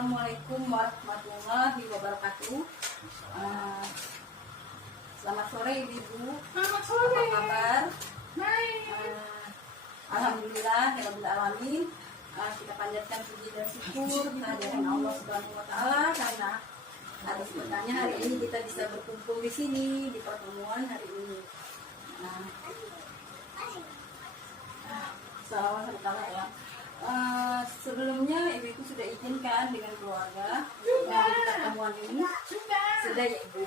Assalamualaikum warahmatullahi wabarakatuh. Selamat sore Ibu. Selamat sore. Apa kabar? Baik. Alhamdulillah ya Rabbil alamin. Kita panjatkan puji dan syukur kehadiran Allah Subhanahu wa taala karena atas berkahnya hari ini kita bisa berkumpul di sini di pertemuan hari ini. Salawat pertama ya. Sebelumnya ibu sudah izinkan dengan keluarga di pertemuan ini sudah ya ibu.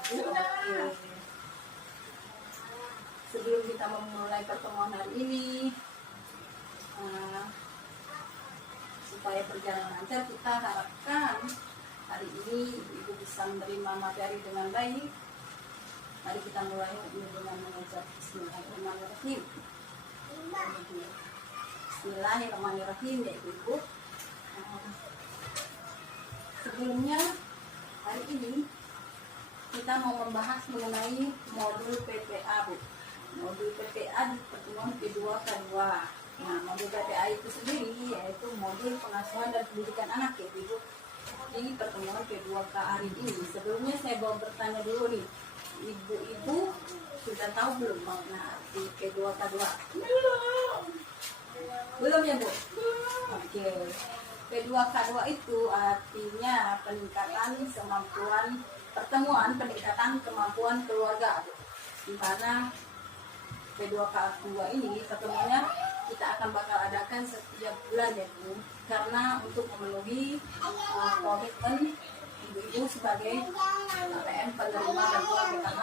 Sebelum kita memulai pertemuan hari ini, supaya berjalan lancar, kita harapkan hari ini ibu bisa menerima materi dengan baik. Mari kita mulai dengan mengucap Bismillahirrahmanirrahim. Bismillahirrahmanirrahim ya ibu. Sebelumnya hari ini kita mau membahas mengenai modul PPA Bu. Modul PPA di pertemuan kedua K2. Nah, modul PPA itu sendiri yaitu modul pengasuhan dan pendidikan anak ya ibu. Di pertemuan kedua K hari ini. Sebelumnya saya mau bertanya dulu nih, ibu-ibu sudah tahu belum makna di kedua K2? Belum ya Bu? Oke. P2K2 itu artinya peningkatan kemampuan pertemuan, peningkatan kemampuan keluarga. Di mana P2K2 ini pertemuannya kita akan bakal adakan setiap bulan ya Bu. Karena untuk memenuhi komitmen ibu-ibu sebagai ATM penerima bantuan PKH.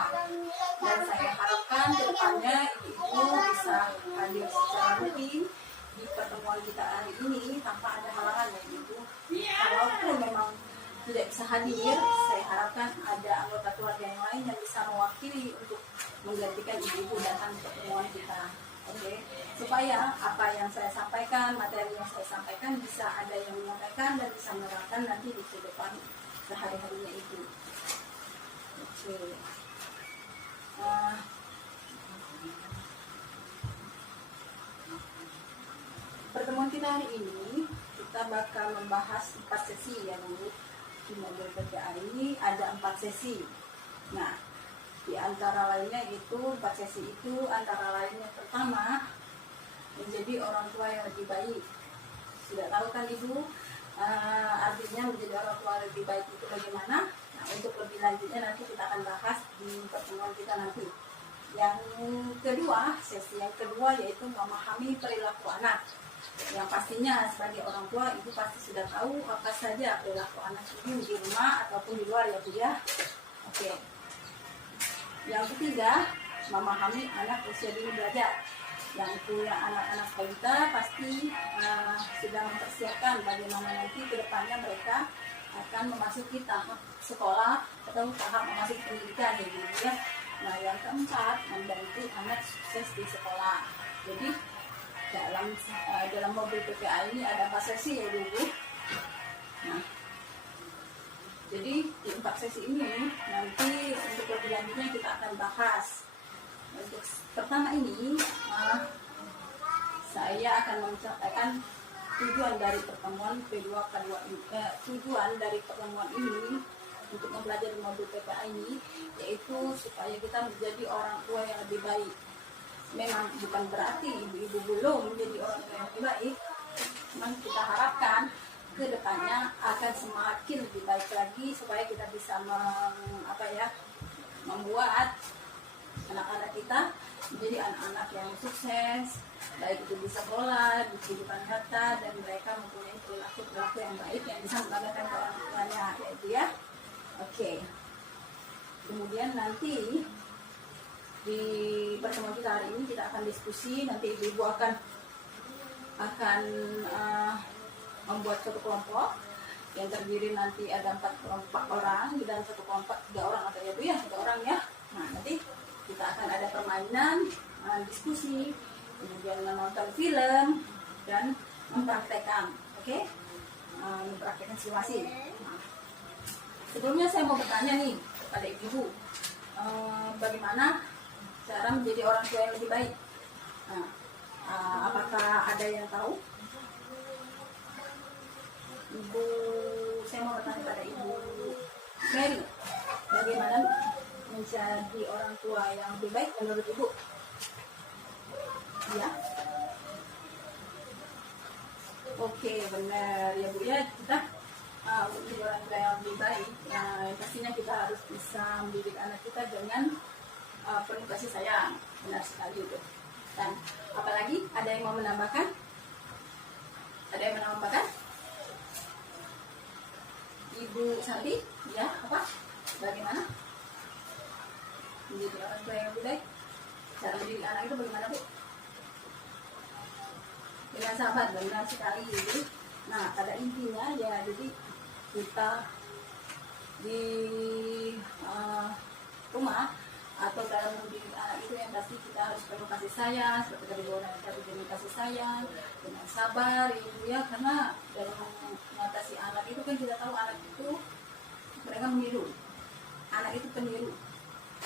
Dan saya harapkan kedepannya ibu bisa hadir secara rutin di pertemuan kita hari ini tanpa ada halangan ya ibu. Kalaupun memang tidak bisa hadir, saya harapkan ada anggota keluarga yang lain yang bisa mewakili untuk menggantikan ibu datang ke pertemuan kita. Oke, supaya apa yang saya sampaikan, materi yang saya sampaikan bisa ada yang menyampaikan dan bisa menerapkan nanti di depan sehari-harinya ibu. Oke. Pertemuan kita hari ini kita bakal membahas 4 sesi ya Bu. Di modul PPA ini ada 4 sesi. Nah, di antara lainnya itu 4 sesi itu antara lainnya pertama menjadi orang tua yang lebih baik. Sudah tahu kan Ibu artinya menjadi orang tua lebih baik itu bagaimana? Nah, untuk lebih lanjutnya nanti kita akan bahas di pertemuan kita nanti. Yang kedua, sesi yang kedua yaitu memahami perilaku anak. Yang pastinya sebagai orang tua ibu pasti sudah tahu apa saja perilaku anak ibu di rumah ataupun di luar ya Bu ya. Oke. Yang ketiga, memahami anak usia dini belajar. Yang punya anak-anak balita pasti sudah mempersiapkan bagaimana nanti ke depannya mereka akan memasuki tahap sekolah atau tahap memasuki pendidikan ya Bu ya. Nah, yang keempat, membantu anak sukses di sekolah. Jadi dalam mobil PPA ini ada 4 sesi ya Bu. Nah, jadi di 4 sesi ini nanti untuk lebih lanjutnya kita akan bahas. Untuk pertama ini saya akan menyampaikan tujuan dari pertemuan P2K2 ini. Tujuan dari pertemuan ini untuk mempelajari modul PPA ini yaitu supaya kita menjadi orang tua yang lebih baik. Memang bukan berarti ibu-ibu belum menjadi orang tua yang lebih baik, memang kita harapkan ke depannya akan semakin lebih baik lagi supaya kita bisa membuat anak-anak kita menjadi anak-anak yang sukses, baik itu di sekolah, di kehidupan nyata, dan mereka mempunyai perilaku yang baik yang bisa membanggakan ke orang tuanya, yaitu ya. Oke. Kemudian nanti di pertemuan kita hari ini kita akan diskusi, nanti ibu-ibu akan membuat satu kelompok yang terdiri nanti ada 4 orang, di dalam satu kelompok 3 orang atau ya Bu ya, 3 orang ya. Nah, nanti kita akan ada permainan, diskusi, kemudian menonton film dan mempraktekkan, oke? Mempraktekkan simulasi. Nah, sebelumnya saya mau bertanya nih kepada ibu, bagaimana cara menjadi orang tua yang lebih baik? Nah, apakah ada yang tahu? Ibu, saya mau bertanya Mary, bagaimana menjadi orang tua yang lebih baik menurut Ibu? Ya. Oke, benar ya Bu ya, kita untuk menjadi orang tua yang lebih baik, pastinya kita harus bisa mendidik anak kita dengan penuh kasih sayang. Benar sekali itu. Dan apalagi ada yang mau menambahkan? Ada yang menambahkan? Ibu Saldi, ya apa? Bagaimana menjadi orang tua yang lebih baik? Cara mendidik anak itu bagaimana Bu? Dengan sabar, benar sekali Ibu. Nah, pada intinya ya, jadi kita di rumah atau dalam mendidik anak itu yang pasti kita harus penuh kasih sayang, seperti tadi Bu Nana tadi, dengan kasih sayang, dengan sabar Ibu ya, karena dalam mengatasi anak itu kan kita tahu anak itu mereka meniru, anak itu peniru.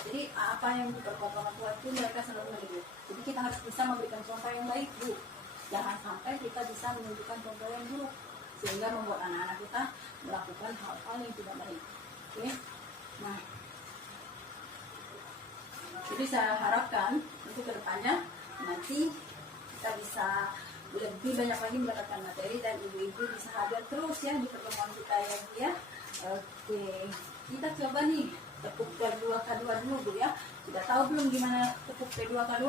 Jadi apa yang diperbuat orang tua itu mereka selalu meniru. Jadi kita harus bisa memberikan contoh yang baik Bu. Jangan sampai kita bisa menunjukkan contoh yang buruk sehingga membuat anak-anak kita melakukan hal-hal yang tidak baik. Oke. Nah, jadi saya harapkan untuk kedepannya nanti kita bisa lebih banyak lagi mendapatkan materi dan ibu-ibu bisa hadir terus ya di pertemuan kita ya. Oke, kita coba nih tepuk P2K2 dulu Bu ya. Sudah tahu belum gimana tepuk P2K2?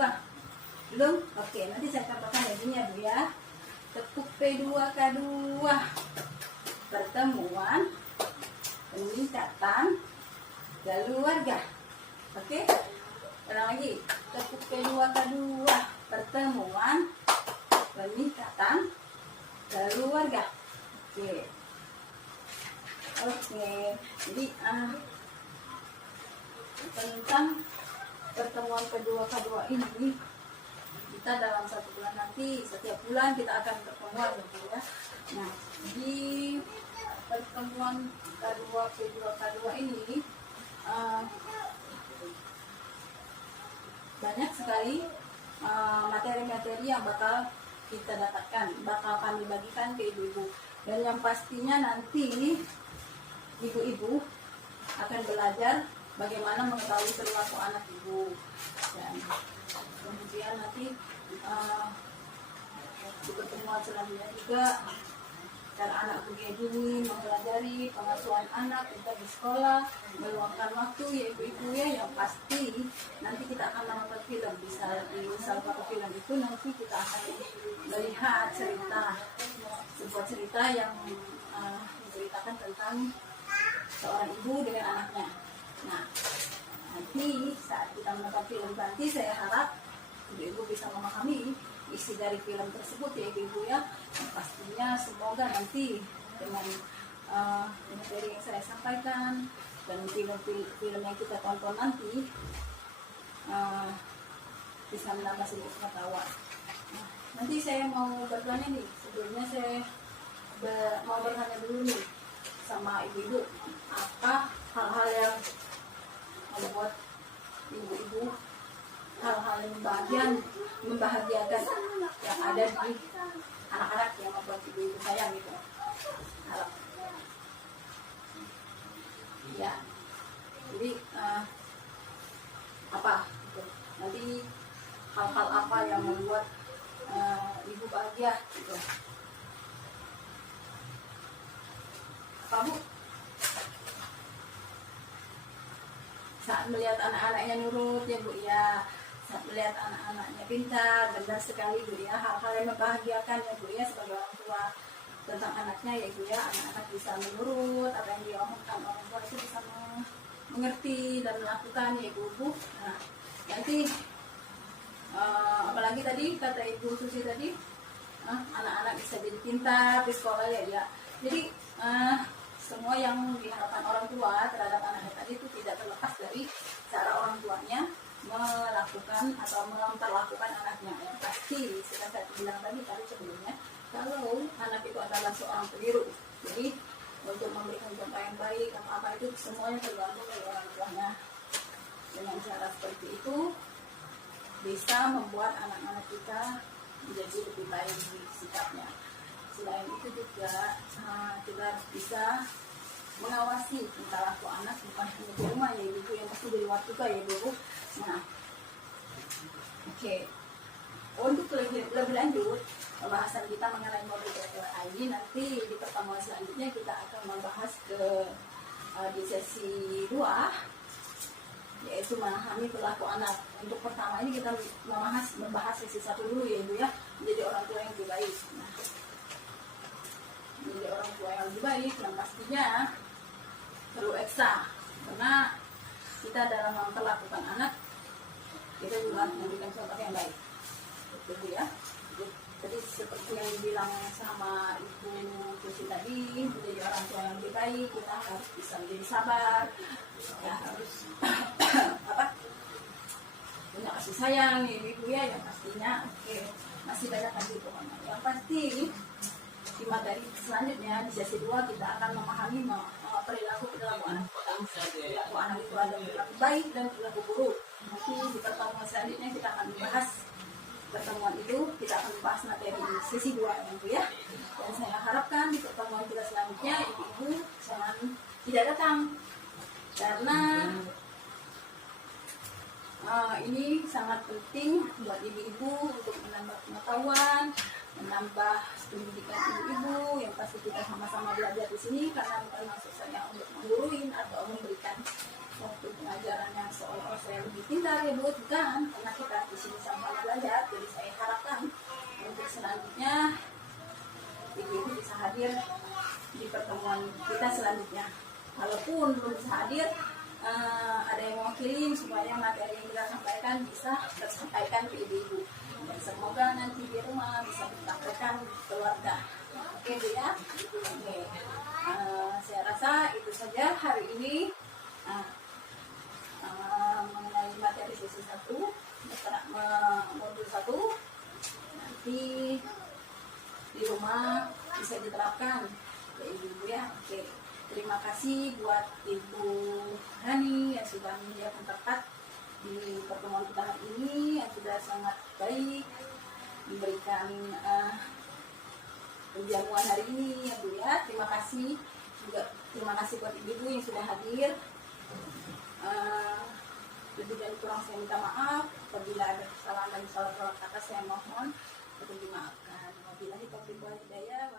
Belum? Oke, nanti saya contohkan lagunya Bu ya. Tepuk P2K2. Pertemuan peningkatan keluarga. Oke? Ulang lagi. Tepuk P2K2. Pertemuan peningkatan keluarga. Oke. Oke. Jadi tentang pertemuan P2K2 ini, kita dalam 1 bulan nanti, setiap bulan kita akan bertemuan ya. Nah, di pertemuan K2 P2K2 ini banyak sekali materi-materi yang bakal kita dapatkan, bakal kami bagikan ke ibu-ibu, dan yang pastinya nanti ibu-ibu akan belajar bagaimana mengetahui perilaku anak ibu, dan kemudian nanti di pertemuan selanjutnya juga cara anak usia dini mempelajari pengasuhan anak kita di sekolah, meluangkan waktu ya ibu-ibu ya. Yang pasti nanti kita akan menonton film, bisa di salah satu film itu nanti kita akan melihat sebuah cerita yang menceritakan tentang seorang ibu dengan anaknya. Nah, nanti saat kita menonton film nanti saya harap ibu-ibu bisa memahami isi dari film tersebut ya ibu-ibu ya. Pastinya semoga nanti dengan materi yang saya sampaikan dan film yang kita tonton nanti bisa menambah sedikit pengetahuan. Nanti saya mau bertanya nih, sebelumnya saya mau bertanya dulu nih sama ibu-ibu, apa hal-hal yang membuat ibu-ibu, hal-hal yang membahagiakan yang ada di anak-anak yang membuat ibu-ibu sayang gitu. Harap. Ya. Jadi apa? Gitu. Nanti hal-hal apa yang membuat ibu bahagia gitu. Apa Bu? Saat melihat anak-anaknya nurut ya Bu ya, saat melihat anak-anaknya pintar, benar sekali Bu ya, hal-hal yang membahagiakan ya Bu ya sebagai orang tua tentang anaknya ya Bu ya, anak-anak bisa menurut apa yang diomongkan orang tua itu bisa mengerti dan melakukan ya Bu. Nah, nanti apalagi tadi kata Ibu Susi tadi, anak-anak bisa jadi pintar di sekolah ya. Jadi semua yang diharapkan orang tua terhadap anaknya tadi itu tidak terlepas dari cara orang tuanya melakukan atau memperlakukan anaknya. Yang pasti sudah saya bilang tadi sebelumnya, kalau anak itu adalah seorang peniru, jadi untuk memberikan contoh yang baik apa itu semuanya tergantung dari orang tuanya. Dengan cara seperti itu bisa membuat anak-anak kita menjadi lebih baik sikapnya. Selain itu juga kita harus bisa mengawasi tingkah laku anak bukan hanya di rumah ya ibu, yang pasti di luar juga ya ibu. Nah, oke. Untuk lebih lanjut pembahasan kita mengenai mobil TPWA ini, nanti di pertemuan selanjutnya kita akan membahas di sesi 2, yaitu memahami perilaku anak. Untuk pertama ini kita membahas sesi 1 dulu ya ibu ya, menjadi orang tua yang lebih baik. Nah, menjadi orang tua yang lebih baik yang pastinya perlu ekstra, karena kita dalam memperlakukan anak kita juga memberikan contoh yang baik, betul ya. Jadi seperti yang dibilang sama Ibu Susi tadi, menjadi orang tua yang lebih baik kita harus bisa menjadi sabar, ya harus punya kasih sayang ya ibu ya, yang pastinya masih banyak lagi pokoknya. Yang pasti di materi selanjutnya di sesi 2 kita akan memahami perilaku anak. Perilaku anak itu ada perilaku baik dan perilaku buruk. Nanti di pertemuan selanjutnya kita akan membahas kita akan membahas materi sesi 2 ibu ya. Dan saya harapkan di pertemuan kita selanjutnya ibu jangan tidak datang, karena ini sangat penting buat ibu-ibu untuk menambah pengetahuan, menambah pendidikan ibu-ibu yang pasti kita sama-sama belajar di sini, karena bukan maksud saya untuk mengguruin atau memberikan waktu pengajaran yang seolah-olah saya lebih pintar ya bu, bukan, karena kita di sini sama-sama belajar. Jadi saya harapkan untuk selanjutnya ibu-ibu bisa hadir di pertemuan kita selanjutnya. Walaupun belum bisa hadir, ada yang mewakili supaya materi yang kita sampaikan bisa tersampaikan ke ibu-ibu, dan semoga nanti di rumah bisa dipraktekkan keluarga. Oke Bu ya. Oke. Saya rasa itu saja hari ini mengenai materi sesi 1 modul 1. Nanti di rumah bisa diterapkan ke ibu-ibu ya. Oke. Terima kasih buat Ibu Hani yang sudah menyediakan tempat di pertemuan kita hari ini, yang sudah sangat baik memberikan penjamuan hari ini ya Bu ya. Terima kasih juga, terima kasih buat ibu-ibu yang sudah hadir. Lebih dan kurang saya minta maaf. Apabila ada kesalahan dan salah kata saya mohon untuk dimaafkan. Wabillahi taufiq wal hidayah.